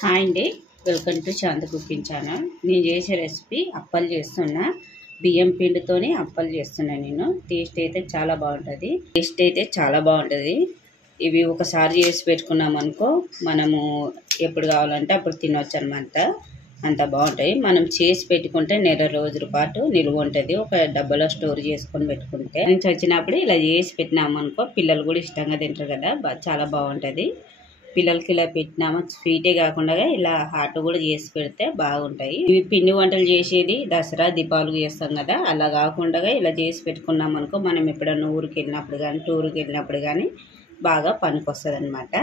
Hi అండి, welcome to Shanti cooking channel. నేను చేసే రెసిపీ అప్పలు చేస్తున్నా. బియ్యం పిండితోని అప్పలు చేస్తున్నా నేను. టేస్ట్ అయితే చాలా బాగుంటుంది. ఇవి ఒకసారి చేసి పెట్టుకున్నాం అనుకో, మనము ఎప్పుడు కావాలంటే అప్పుడు తినొచ్చు అనమాట. అంత బాగుంటాయి. మనం చేసి పెట్టుకుంటే నెల రోజుల పాటు నిల్వ ఉంటుంది. ఒక డబ్బాలో స్టోర్ చేసుకొని పెట్టుకుంటే నుంచి వచ్చినప్పుడు ఇలా చేసి పెట్టినామనుకో, పిల్లలు కూడా ఇష్టంగా తింటారు కదా. చాలా బాగుంటుంది. పిల్లలకి ఇలా పెట్టినామా స్వీటే కాకుండా ఇలా హాట్ కూడా చేసి పెడితే బాగుంటాయి. ఇవి పిండి వంటలు చేసేది దసరా దీపావళికి చేస్తాం కదా, అలా కాకుండా ఇలా చేసి పెట్టుకున్నాం అనుకో, మనం ఎప్పుడన్నా ఊరికి వెళ్ళినప్పుడు కానీ టూర్కి వెళ్ళినప్పుడు కానీ బాగా పనికొస్తుంది అనమాట.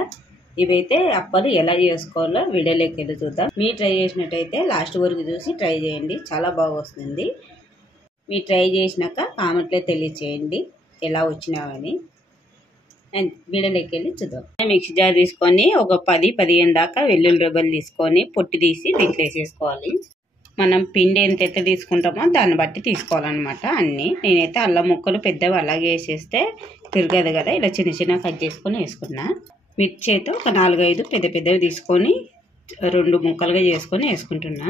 ఇవైతే అప్పలు ఎలా చేసుకోవాలో వీడియోలోకి వెళ్ళి చూద్దాం. మీరు ట్రై చేసినట్టయితే లాస్ట్ వరకు చూసి ట్రై చేయండి, చాలా బాగా వస్తుంది. మీరు ట్రై చేసినాక కామెంట్లో తెలియచేయండి ఎలా వచ్చినావని. వీడియోలోకి వెళ్ళి చూద్దాం. మిక్సీ జార్ తీసుకొని ఒక 10-15 దాకా వెల్లుల్లి రెబ్బలు తీసుకొని పొట్టి తీసి దీంట్లో వేసేసుకోవాలి. మనం పిండి ఎంత తీసుకుంటామో దాన్ని బట్టి తీసుకోవాలన్నమాట అన్నీ. నేనైతే అల్లం ముక్కలు పెద్దవి అలాగే వేసేస్తే తిరగదు కదా, ఇలా చిన్న చిన్న కట్ చేసుకొని వేసుకున్నా. మిర్చి అయితే ఒక 4-5 పెద్దవి తీసుకొని 2 ముక్కలుగా చేసుకొని వేసుకుంటున్నా.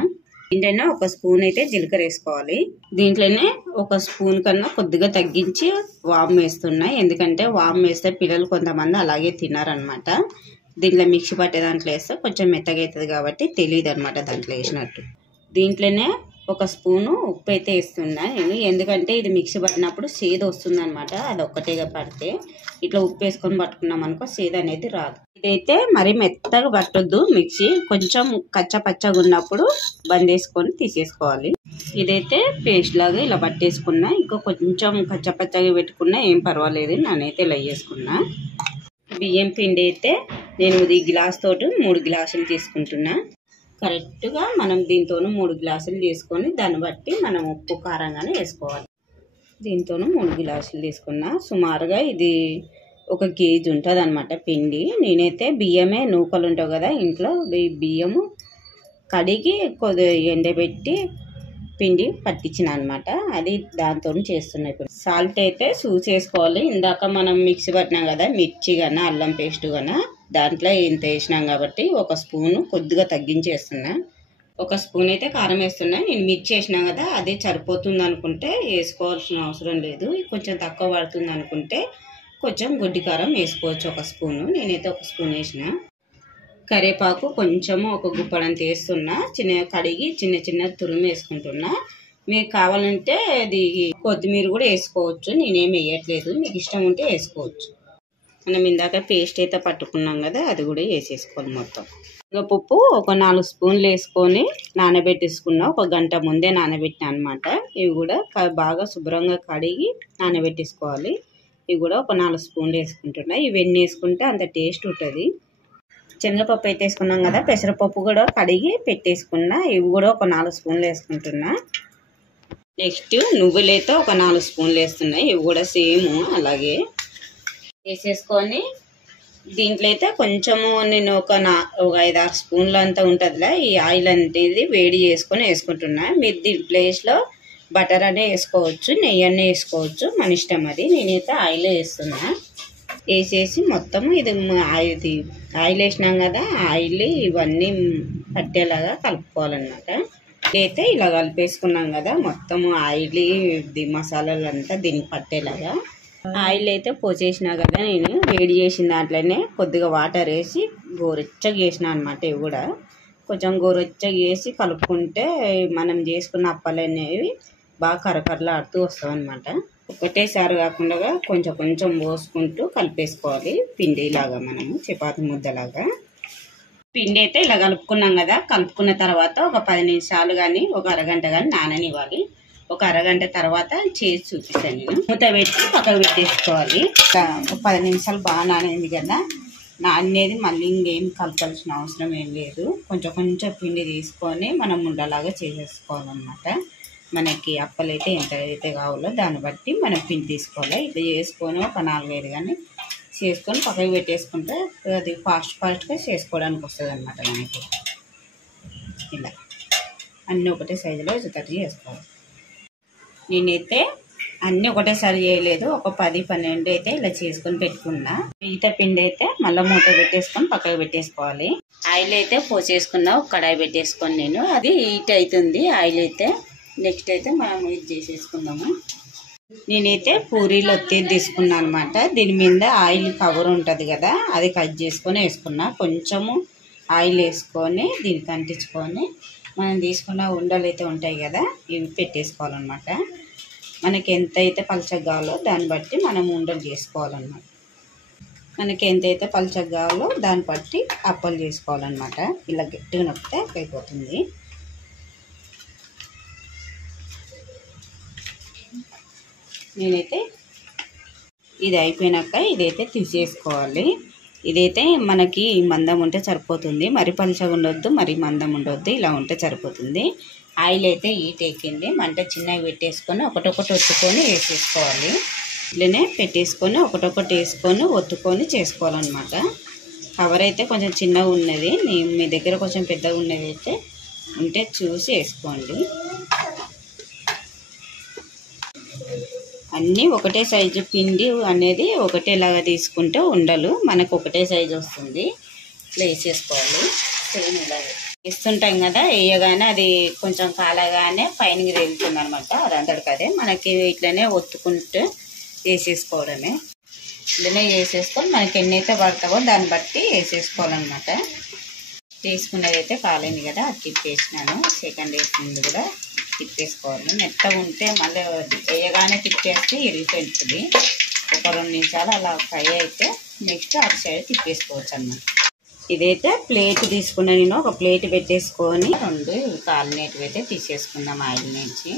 దీంట్లోనే ఒక స్పూన్ అయితే జీలకర్ర వేసుకోవాలి. దీంట్లోనే ఒక స్పూన్ కన్నా కొద్దిగా తగ్గించి వాము వేస్తున్నా, ఎందుకంటే వాము వేస్తే పిల్లలు కొంతమంది అలాగే తినారనమాట. దీంట్లో మిక్సీ పట్టే దాంట్లో వేస్తే కొంచెం మెత్తగా అవుతుంది కాబట్టి తెలియదు అనమాట దాంట్లో వేసినట్టు. దీంట్లోనే ఒక స్పూను ఉప్పు అయితే వేస్తున్నా నేను, ఎందుకంటే ఇది మిక్సీ పట్టినప్పుడు సేదు వస్తుంది అనమాట. అది ఒక్కటేగా పడితే ఇట్లా ఉప్పు వేసుకొని పట్టుకున్నాం అనుకో సేదు అనేది రాదు. ఇదైతే మరి మెత్తగా పట్టొద్దు మిక్సీ, కొంచెం కచ్చపచ్చగా ఉన్నప్పుడు బంద్ వేసుకొని తీసేసుకోవాలి. ఇదైతే పేస్ట్ లాగా ఇలా పట్టేసుకున్నా, ఇంకా కొంచెం కచ్చపచ్చగా పెట్టుకున్నా ఏం పర్వాలేదు. నేనైతే ఇలా వేసుకున్నా. బియ్యం పిండి అయితే నేను ఈ గ్లాస్ తోటి 3 గ్లాసులు తీసుకుంటున్నా. కరెక్ట్గా మనం దీంతో 3 గ్లాసులు తీసుకొని దాన్ని బట్టి మనం ఉప్పు కారంగానే వేసుకోవాలి. దీంతో 3 గ్లాసులు తీసుకున్నా. సుమారుగా ఇది 1 కేజీ ఉంటుంది అనమాట పిండి. నేనైతే బియ్యమే నూకలు ఉంటావు కదా ఇంట్లో, బియ్యము కడిగి కొద్దిగా ఎండబెట్టి పిండి పట్టించిన అనమాట. అది దాంతో చేస్తున్నాయి. ఇప్పుడు సాల్ట్ అయితే చూసేసుకోవాలి. ఇందాక మనం మిక్సీ పట్టినాం కదా మిర్చి కన్నా అల్లం పేస్ట్ కన్నా, దాంట్లో ఇంత వేసినాం కాబట్టి 1 స్పూను కొద్దిగా తగ్గించి వేస్తున్నా. 1 స్పూన్ అయితే కారం వేస్తున్నా. నేను మిర్చి వేసినా కదా అది సరిపోతుంది అనుకుంటే వేసుకోవాల్సిన అవసరం లేదు. కొంచెం తక్కువ పడుతుంది అనుకుంటే కొంచెం గొడ్డి కారం వేసుకోవచ్చు 1 స్పూను. నేనైతే 1 స్పూన్ వేసిన. కరివేపాకు కొంచెము 1 గుప్పడంత వేస్తున్నా. కడిగి చిన్న తురుము వేసుకుంటున్నా. మీకు కావాలంటే అది కొత్తిమీర కూడా వేసుకోవచ్చు, నేనేమి వేయట్లేదు. మీకు ఇష్టం ఉంటే వేసుకోవచ్చు. మనం ఇందాక పేస్ట్ అయితే పట్టుకున్నాం కదా, అది కూడా వేసేసుకోవాలి మొత్తం. పప్పు ఒక 4 స్పూన్లు వేసుకొని నానబెట్టేసుకున్నా. 1 గంట ముందే నానబెట్టినా అనమాట. ఇవి కూడా బాగా శుభ్రంగా కడిగి నానబెట్టేసుకోవాలి. ఇవి కూడా ఒక 4 స్పూన్లు వేసుకుంటున్నా. ఇవన్నీ వేసుకుంటే అంత టేస్ట్ ఉంటుంది. శనగపప్పు అయితే వేసుకున్నాం కదా, పెసరపప్పు కూడా కడిగి పెట్టేసుకున్నా. ఇవి కూడా ఒక 4 స్పూన్లు వేసుకుంటున్నా. నెక్స్ట్ నువ్వులైతే ఒక 4 స్పూన్లు వేస్తున్నాయి. ఇవి కూడా సేమ్ అలాగే వేసేసుకొని దీంట్లో అయితే కొంచెము నేను ఒక 5-6 స్పూన్లు అంతా ఉంటుందిలే ఈ ఆయిల్ అనేది వేడి చేసుకొని వేసుకుంటున్నా. మీరు దీని ప్లేస్లో బటర్ అనే వేసుకోవచ్చు, నెయ్యి అనే వేసుకోవచ్చు, మన ఇష్టం అది. నేనైతే ఆయిల్ వేస్తున్నా. వేసేసి మొత్తం ఇది ఆయిల్ వేసినాం కదా, ఆయిల్ ఇవన్నీ పట్టేలాగా కలుపుకోవాలన్నమాట. అయితే ఇలా కలిపేసుకున్నాం కదా, మొత్తం ఆయిల్ మసాలాలు అంతా దీనికి పట్టేలాగా. ఆయిల్ అయితే పోసేసినా కదా, నేను వేడి చేసిన దాంట్లోనే కొద్దిగా వాటర్ వేసి గోరెచ్చగా చేసిన అనమాట. ఇవి కూడా కొంచెం గోరెచ్చగా వేసి కలుపుకుంటే మనం చేసుకున్న అప్పాలు అనేవి బాగా కరకరలాడుతూ వస్తాం అనమాట. ఒకటేసారి కాకుండా కొంచెం పోసుకుంటూ కలిపేసుకోవాలి. పిండిలాగా మనము చపాతి ముద్దలాగా పిండి అయితే ఇలా కలుపుకున్నాం కదా. కలుపుకున్న తర్వాత ఒక 10 నిమిషాలు కానీ ఒక అరగంట కానీ నాననివ్వాలి. ఒక అరగంట తర్వాత చేసి చూపిస్తాను నేను. మూత పెట్టి పక్కకు పెట్టేసుకోవాలి. ఒక 10 నిమిషాలు బాగా నానింది కదా, నానేది మళ్ళీ ఇంకేం కలపాల్సిన అవసరం ఏం లేదు. కొంచెం పిండి తీసుకొని మనం ఉండలాగా చేసేసుకోవాలన్నమాట. మనకి అప్పలైతే ఎంత అయితే కావాలో దాన్ని బట్టి మనం పిండి తీసుకోవాలి. ఇట్లా చేసుకొని ఒక 4-5 కానీ చేసుకొని పక్కకు పెట్టేసుకుంటే అది ఫాస్ట్గా చేసుకోవడానికి వస్తుంది అనమాట మనకి. ఇలా అన్నీ ఒకటే సైజులో వచ్చేటట్టు చేసుకోవాలి. నేనైతే అన్నీ ఒకటేసారి చేయలేదు, ఒక 10-12 అయితే ఇలా చేసుకొని పెట్టుకున్నా. మిగతా పిండి అయితే మళ్ళీ మూత పెట్టేసుకొని పక్కకు పెట్టేసుకోవాలి. ఆయిల్ అయితే పోసేసుకున్నా, ఒక కడాయి పెట్టేసుకొని నేను అది హీట్ అవుతుంది ఆయిల్ అయితే. నెక్స్ట్ అయితే మనం ఇది చేసేసుకుందాము. నేనైతే పూరీలు ఒత్తేది తీసుకున్నాను అనమాట. దీని మీద ఆయిల్ కవర్ ఉంటుంది కదా, అది కట్ చేసుకొని వేసుకున్నా. కొంచెము ఆయిల్ వేసుకొని దీనికి అంటించుకొని మనం తీసుకున్న ఉండలు అయితే ఉంటాయి కదా, ఇవి పెట్టేసుకోవాలన్నమాట. మనకి ఎంత అయితే పలచగా కావాలో దాన్ని బట్టి మనం ఉండలు చేసుకోవాలన్నమాట. మనకి ఎంతైతే పలచగా కావాలో దాన్ని బట్టి అప్పలు చేసుకోవాలన్నమాట. ఇలా గట్టిగా నొక్కితే అయిపోతుంది. నేనైతే ఇది అయిపోయినాక ఇదైతే తీసేసుకోవాలి. ఇదైతే మనకి మందం ఉంటే సరిపోతుంది, మరి పలచగా ఉండొద్దు, మరి మందం ఉండొద్దు, ఇలా ఉంటే సరిపోతుంది. ఆయిల్ అయితే హీట్ ఎక్కింది, మంట చిన్నగా పెట్టేసుకొని ఒకటొకటి ఒత్తుకొని వేసేసుకోవాలి. ఇట్లనే పెట్టేసుకొని ఒకటొకటి వేసుకొని ఒత్తుకొని చేసుకోవాలన్నమాట. కవర్ అయితే కొంచెం చిన్నగా ఉన్నది, మీ దగ్గర కొంచెం పెద్దగా ఉన్నది అయితే ఉంటే చూసి వేసుకోండి. అన్నీ ఒకటే సైజు పిండి అనేది ఒకటేలాగా తీసుకుంటే ఉండలు మనకు ఒకటే సైజు వస్తుంది. ఇట్లా వేసేసుకోవాలి. సేమ్ ఇలా వేస్తుంటాం కదా, వేయగానే అది కొంచెం కాలగానే పైనకి తేలుతుంది అనమాట. అది అంతటికి అదే మనకి ఇట్లనే ఒత్తుకుంటూ వేసేసుకోవడమే. ఇట్లనే వేసేసుకొని మనకి ఎన్నైతే పడతావో దాన్ని బట్టి వేసేసుకోవాలన్నమాట. తీసుకున్నది అయితే కాలేదు కదా, అది తిప్పేసినాను. సెకండ్ వేసింది కూడా తిప్పేసుకోవాలి. మెత్తగా ఉంటే మళ్ళీ వేయగానే తిప్పేస్తే ఇరిగిపోతుంది. ఒక 2 నిమిషాలు అలా ఫ్రై అయితే నెక్స్ట్ అటు సైడ్ తిప్పేసుకోవచ్చు అన్నమాట. ఇదైతే ప్లేట్ తీసుకున్నా నేను. ఒక ప్లేట్ పెట్టేసుకొని 2 కాలినేటివి అయితే తీసేసుకుందాం ఆయిల్ నుంచి.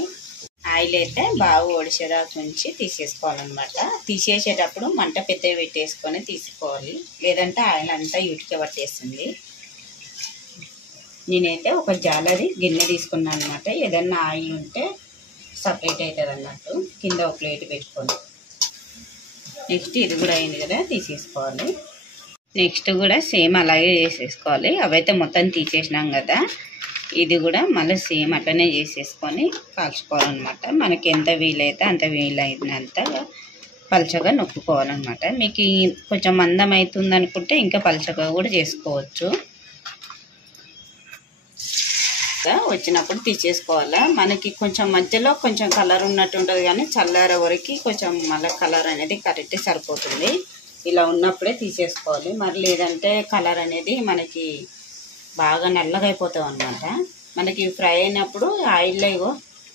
ఆయిల్ అయితే బాగా ఒడిసేదాకా ఉంచి తీసేసుకోవాలన్నమాట. తీసేసేటప్పుడు మంట పెద్దగా పెట్టేసుకొని తీసుకోవాలి, లేదంటే ఆయిల్ అంతా యూటికే పట్టేస్తుంది. నేనైతే ఒక జాలరి గిన్నె తీసుకున్నాను అనమాట. ఏదన్నా ఆయిల్ ఉంటే సపరేట్ అవుతుంది అన్నట్టు. కింద ఒక ప్లేట్ పెట్టుకోండి. నెక్స్ట్ ఇది కూడా అయింది కదా, తీసేసుకోవాలి. నెక్స్ట్ కూడా సేమ్ అలాగే చేసేసుకోవాలి. అవైతే మొత్తం తీసేసినాం కదా, ఇది కూడా మళ్ళీ సేమ్ అట్లనే చేసేసుకొని కాల్చుకోవాలన్నమాట. మనకి ఎంత వీలైతే అంత వీలైనంత పలచగా నొక్కుకోవాలన్నమాట. మీకు కొంచెం మందం అవుతుంది అనుకుంటే ఇంకా పలచగా కూడా చేసుకోవచ్చు. వచ్చినప్పుడు తీసేసుకోవాలా. మనకి కొంచెం మధ్యలో కొంచెం కలర్ ఉన్నట్టు ఉంటుంది, కానీ చల్లారే వరకు కొంచెం మళ్ళీ కలర్ అనేది కరెక్ట్ సరిపోతుంది. ఇలా ఉన్నప్పుడే తీసేసుకోవాలి. మరి లేదంటే కలర్ అనేది మనకి బాగా నల్లగా అయిపోతాం అనమాట. మనకి ఫ్రై అయినప్పుడు ఆయిల్లో ఇగో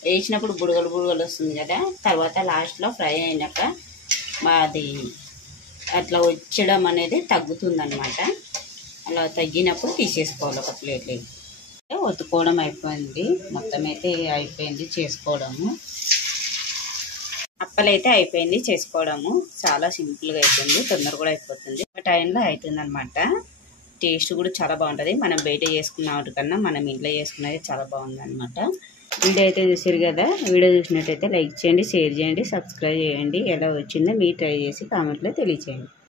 వేసినప్పుడు బుడగలు బుడగలు వస్తుంది కదా, తర్వాత లాస్ట్లో ఫ్రై అయినాక అది అట్లా వచ్చడం అనేది తగ్గుతుందన్నమాట. అలా తగ్గినప్పుడు తీసేసుకోవాలి ఒక ప్లేట్లో. ఒత్తుకోవడం అయిపోయింది, మొత్తం అయితే అయిపోయింది చేసుకోవడము. అప్పలైతే అయిపోయింది చేసుకోవడము. చాలా సింపుల్గా అయిపోయింది, తొందర కూడా అయిపోతుంది, టైంలో అవుతుంది అనమాట. టేస్ట్ కూడా చాలా బాగుంటుంది. మనం బయట చేసుకున్న వాటికన్నా మనం ఇంట్లో చేసుకున్నది చాలా బాగుంది అనమాట. వీడియో అయితే చూసారు కదా, వీడియో చూసినట్టయితే లైక్ చేయండి, షేర్ చేయండి, సబ్స్క్రైబ్ చేయండి. ఎలా వచ్చిందో మీరు ట్రై చేసి కామెంట్లో తెలియచేయండి.